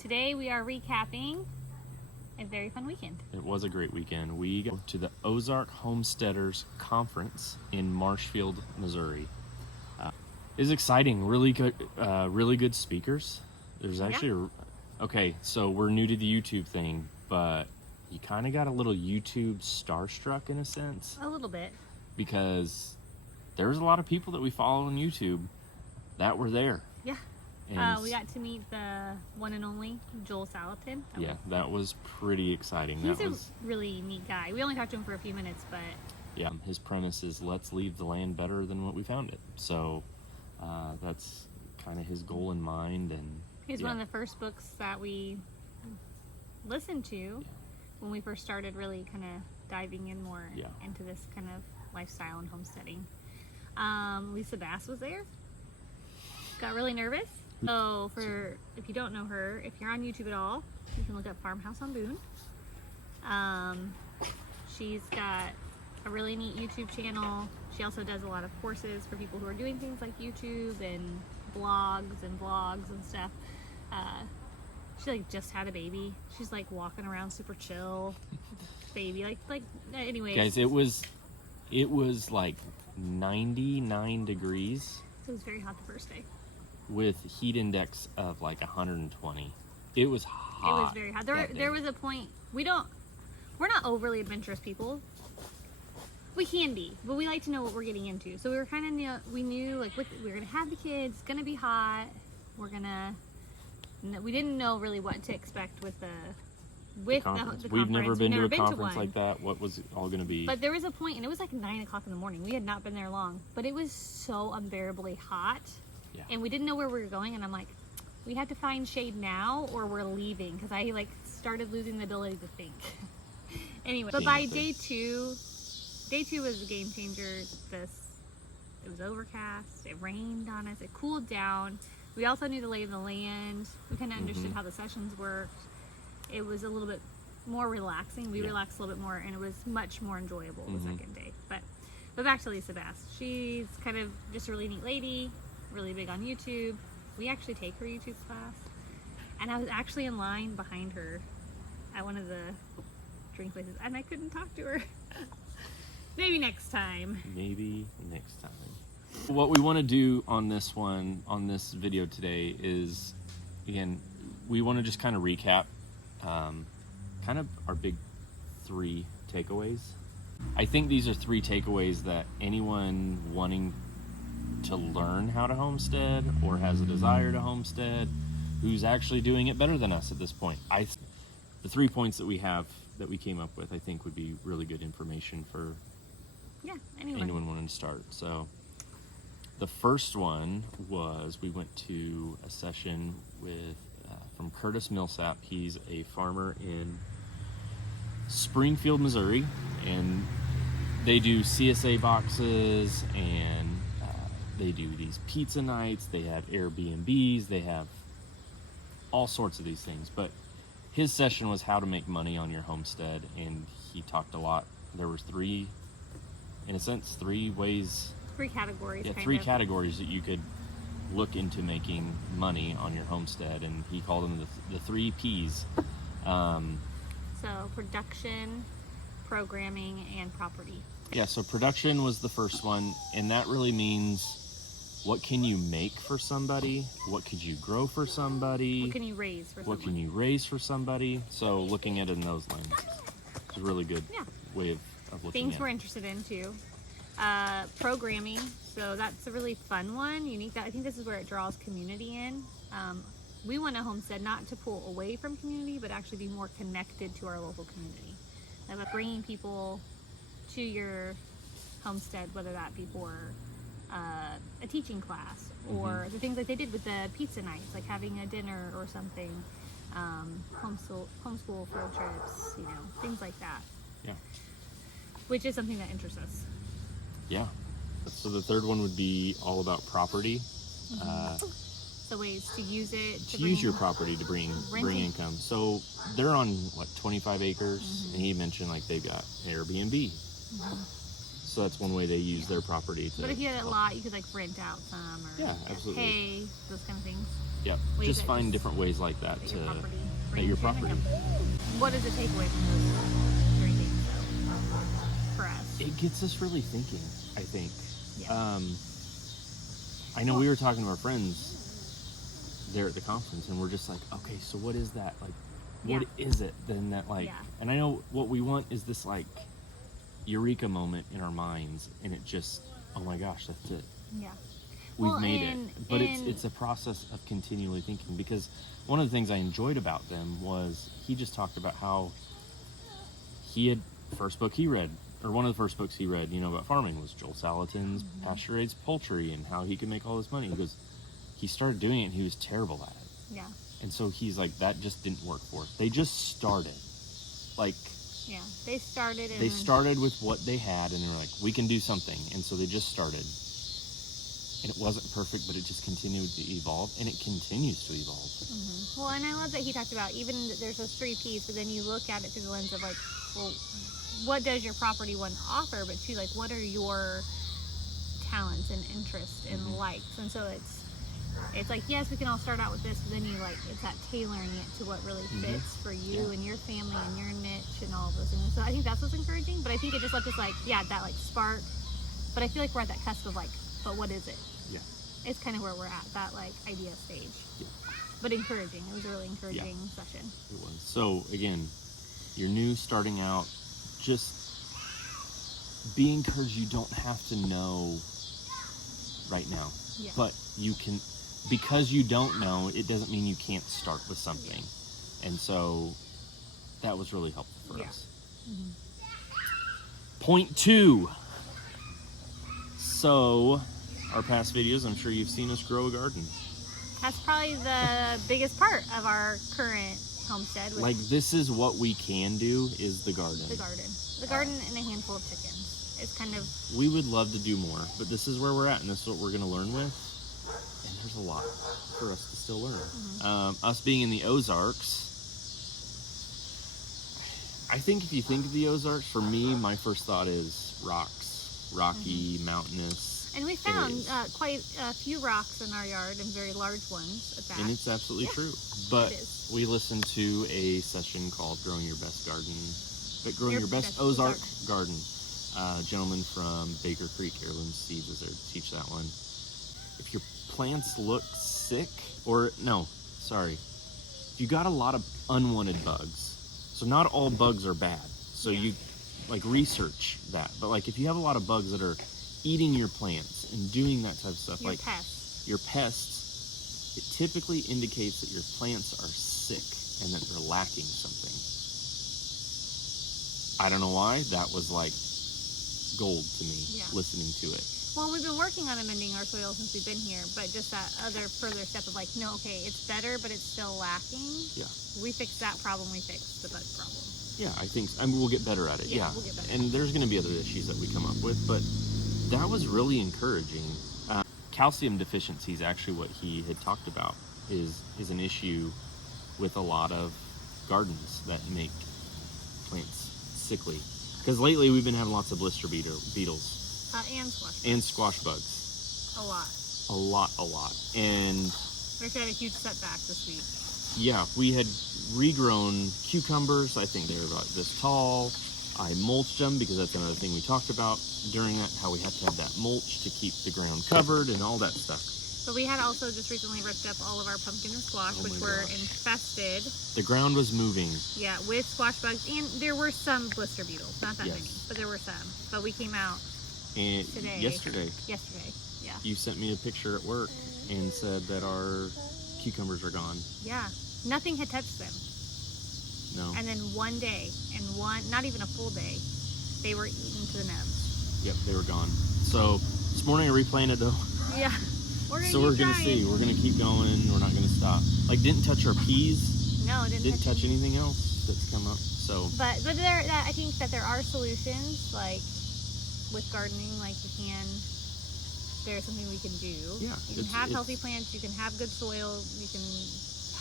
Today we are recapping a very fun weekend. It was a great weekend. We go to the Ozark Homesteaders Conference in Marshfield, Missouri. It was exciting. Really good speakers. There's actually okay, so we're new to the YouTube thing, but you kind of got a little YouTube starstruck in a sense. A little bit. Because there's a lot of people that we follow on YouTube that were there. Yeah. And we got to meet the one and only Joel Salatin. That was pretty exciting. He's a really neat guy. We only talked to him for a few minutes, but... Yeah, his premise is let's leave the land better than what we found it. So that's kind of his goal in mind. And he's one of the first books that we listened to when we first started really kind of diving in more into this kind of lifestyle and homesteading. Lisa Bass was there. Got really nervous. So if you don't know her, if you're on YouTube at all, you can look up Farmhouse on Boone. She's got a really neat YouTube channel. She also does a lot of courses for people who are doing things like YouTube and blogs and vlogs and stuff. She just had a baby. She's walking around super chill. Baby, anyways. Guys, it was like 99 degrees. So it was very hot the first day. With heat index of 120. It was hot. It was very hot. There was a point, we're not overly adventurous people. We can be, but we like to know what we're getting into. So we were kind of, we knew we were going to have the kids, it's going to be hot. We didn't know really what to expect with the conference. We've never been to a conference like that. What was it all going to be? But there was a point, and it was 9 o'clock in the morning. We had not been there long, but it was so unbearably hot. Yeah. And we didn't know where we were going, and I'm like, we have to find shade now or we're leaving, because I started losing the ability to think. Anyway, but by day two was a game changer. It was overcast, it rained on us, it cooled down. We also knew the lay of the land. We kind of understood how the sessions worked. It was a little bit more relaxing. We relaxed a little bit more, and it was much more enjoyable the second day. But back to Lisa Bass. She's kind of just a really neat lady, really big on YouTube. We actually take her YouTube class, and I was actually in line behind her at one of the drink places, and I couldn't talk to her. Maybe next time. What we want to do on this video today is, again, we want to just kind of recap kind of our big 3 takeaways. I think these are 3 takeaways that anyone wanting to learn how to homestead or has a desire to homestead, who's actually doing it better than us at this point. The 3 points that we came up with, I think would be really good information for anyone wanting to start. So the first one was we went to a session with from Curtis Millsap. He's a farmer in Springfield, Missouri, and they do CSA boxes, and they do these pizza nights, they have Airbnbs, they have all sorts of these things. But his session was how to make money on your homestead, and he talked a lot. There was 3 ways. 3 categories. Yeah, 3 categories that you could look into making money on your homestead, and he called them the 3 P's. So production, programming, and property. Yeah, so production was the first one, and that really means what can you make for somebody? What could you grow for somebody? What can you raise for somebody? What can you raise for somebody? So looking at it in those lenses is a really good way of looking Things at it. We're interested in too. Programming, so that's a really fun one, unique. I think this is where it draws community in. We want a homestead not to pull away from community, but actually be more connected to our local community. About bringing people to your homestead, whether that be for a teaching class or the things like they did with the pizza nights, like having a dinner or something, homeschool field trips, things like that. Yeah. Which is something that interests us. Yeah. So the third one would be all about property. So ways to use it. To use your property to bring income. So they're on 25 acres, and he mentioned they've got Airbnb. So that's one way they use their property to. But if you had a lot, you could like rent out some or absolutely. pay, those kind of things. Yep. Just find different ways like that to at your property. What is the takeaway from those 3 things though, for us? It gets us really thinking, I think. Yeah. I know we were talking to our friends there at the conference, and we're just like, okay, so what is that? Like, what is it then that like, and I know what we want is this like eureka moment in our minds, and it just, oh my gosh, that's it. Yeah. We've made it. But it's a process of continually thinking, because one of the things I enjoyed about them was he just talked about how he had, first book he read, or one of the first books he read, you know, about farming was Joel Salatin's Pasture Raised Poultry and how he could make all this money. He goes, he started doing it and he was terrible at it. Yeah. And so he's like, that just didn't work for it. They just started. Like, yeah, they started. They started with what they had, and they were like, we can do something. And so they just started. And it wasn't perfect, but it just continued to evolve, and it continues to evolve. Well, and I love that he talked about even there's those 3 P's, but then you look at it through the lens of like, well, what does your property one offer? But 2, like, what are your talents and interests and likes? And so it's like, yes, we can all start out with this, but then you like, it's that tailoring it to what really fits for you and your family and your niche and all of those things. So I think that's what's encouraging, but I think it just left us like, that like spark. But I feel like we're at that cusp of like, but what is it? Yeah. It's kind of where we're at, that like idea stage. Yeah. But encouraging. It was a really encouraging session. It was. So again, you're new, starting out, just be encouraged. You don't have to know right now, but you can, because you don't know, it doesn't mean you can't start with something. And so that was really helpful for us. Point 2. So our past videos, I'm sure you've seen us grow a garden. That's probably the biggest part of our current homestead. Like, this is what we can do, is the garden. The garden and a handful of chickens. It's kind of... We would love to do more, but this is where we're at, and this is what we're going to learn with. And there's a lot for us to still learn. Us being in the Ozarks, I think if you think of the Ozarks, for me, my first thought is rocks, rocky, mountainous. And we found quite a few rocks in our yard, and very large ones at that. And it's absolutely true. But we listened to a session called Growing Your Best Garden, but Growing Your Best Ozark Garden. Gentleman from Baker Creek, Heirloom Seeds was there to teach that one. If your plants look sick, or no, sorry, if you got a lot of unwanted bugs, so not all bugs are bad, so you like research that, but like if you have a lot of bugs that are eating your plants and doing that type of stuff, your pests, it typically indicates that your plants are sick and that they're lacking something. I don't know why, that was like gold to me listening to it. Well, we've been working on amending our soil since we've been here, but just that other further step of like, no, okay, it's better, but it's still lacking. Yeah. We fixed that problem, we fixed the bug problem. Yeah, I think, I mean, we'll get better at it. Yeah. We'll get better. And there's going to be other issues that we come up with, but that was really encouraging. Calcium deficiency is actually what he had talked about, is an issue with a lot of gardens that make plants sickly. Because lately we've been having lots of blister beetles. And squash bugs. A lot. And we actually had a huge setback this week. Yeah, we had regrown cucumbers. I think they were about this tall. I mulched them because that's another thing we talked about during that, how we have to have that mulch to keep the ground covered and all that stuff. But we had also just recently ripped up all of our pumpkin and squash, which were infested. The ground was moving. Yeah, with squash bugs, and there were some blister beetles. Not that many, but there were some. But we came out yesterday. Yeah. You sent me a picture at work and said that our cucumbers are gone. Yeah, nothing had touched them. No. And then one day, and not even a full day, they were eaten to the nubs. Yep, they were gone. So this morning I replanted them. Yeah. We're gonna see. We're gonna keep going. We're not gonna stop. Like, didn't touch our peas. No, it didn't touch anything else that's come up. So. But I think that there are solutions, like with gardening. Like there's something we can do. Yeah. You can have healthy plants. You can have good soil. You can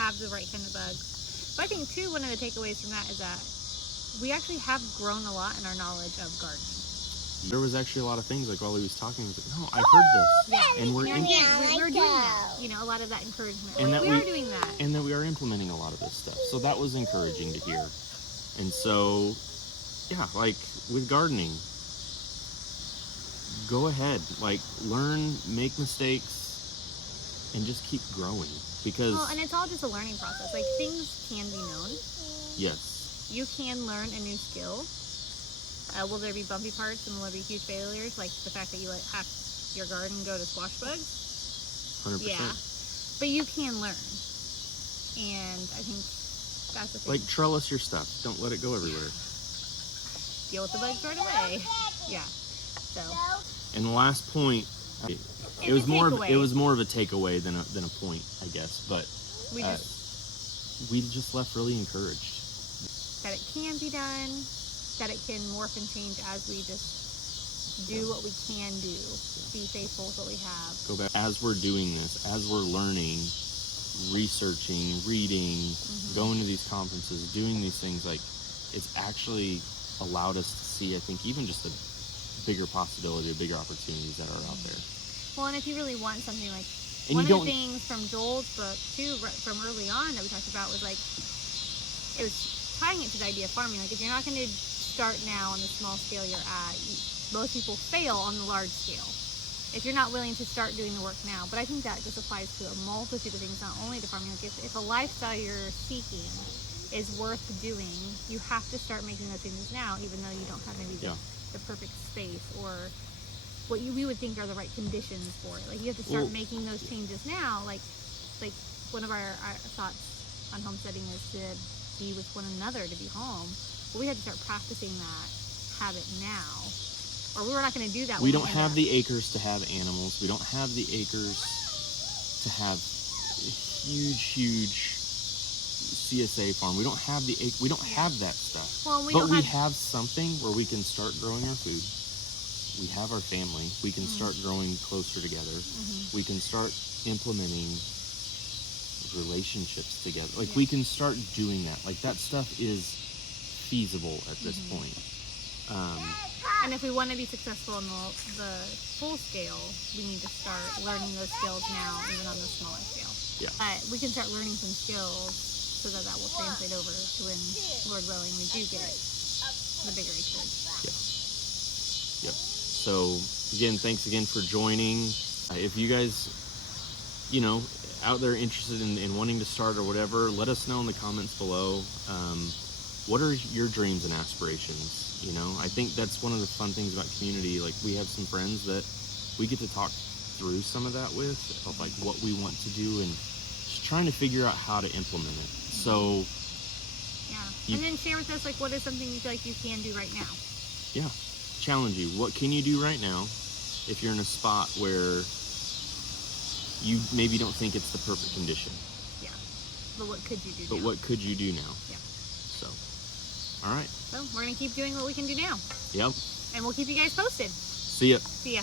have the right kind of bugs. But I think too, one of the takeaways from that is that we actually have grown a lot in our knowledge of gardening. there was actually a lot of things, like while he was talking, I was like, no, I heard this. Yeah. And we're we're doing that. You know, a lot of that encouragement. and that we are doing that. And that we are implementing a lot of this stuff. So that was encouraging to hear. And so, yeah, like with gardening, go ahead, like learn, make mistakes, and just keep growing. Because and it's all just a learning process. Like things can be known. Yes. You can learn a new skill. Will there be bumpy parts and will there be huge failures? Like the fact that you let half your garden go to squash bugs? 100%. Yeah. But you can learn. And I think that's the thing. Like trellis your stuff. Don't let it go everywhere. Deal with the bugs right away. Yeah. So. And the last point, it was more of a takeaway than a point, I guess. But we just left really encouraged that it can be done, that it can morph and change as we just do what we can do. Be faithful with what we have. Go back as we're doing this, as we're learning, researching, reading, going to these conferences, doing these things. Like it's actually allowed us to see, I think, even just a bigger possibility, bigger opportunities that are out there. Well, and if you really want something like, and one of the things from Joel's book too, from early on that we talked about was like, it was tying it to the idea of farming. Like if you're not going to start now on the small scale you're at, most people fail on the large scale if you're not willing to start doing the work now. But I think that just applies to a multitude of things, not only to farming. Like if a lifestyle you're seeking is worth doing, you have to start making those changes now, even though you don't have maybe the perfect space or what we would think are the right conditions for it. Like you have to start making those changes now. Like one of our thoughts on homesteading is to be with one another, to be home. But we had to start practicing that habit now, or we were not going to do that. We don't have the acres to have animals. We don't have the acres to have huge CSA farm. We don't have we don't have that stuff. Well, we have something where we can start growing our food. We have our family. We can start growing closer together. We can start implementing relationships together. Like we can start doing that. Like that stuff is feasible at this point. And if we want to be successful in the full scale, we need to start learning those skills now, even on the smaller scale. Yeah. We can start learning some skills so that will translate over to when, Lord willing, we do get the bigger acreage. Yep. So again, thanks again for joining. If you guys, out there interested in wanting to start or whatever, let us know in the comments below. What are your dreams and aspirations? I think that's one of the fun things about community. Like we have some friends that we get to talk through some of that with, of like what we want to do and just trying to figure out how to implement it. So and then share with us like what is something you feel like you can do right now. Yeah, challenge you. What can you do right now if you're in a spot where you maybe don't think it's the perfect condition? Yeah, but what could you do now? But what could you do now? Yeah. So, all right. So we're going to keep doing what we can do now. Yep. And we'll keep you guys posted. See ya. See ya.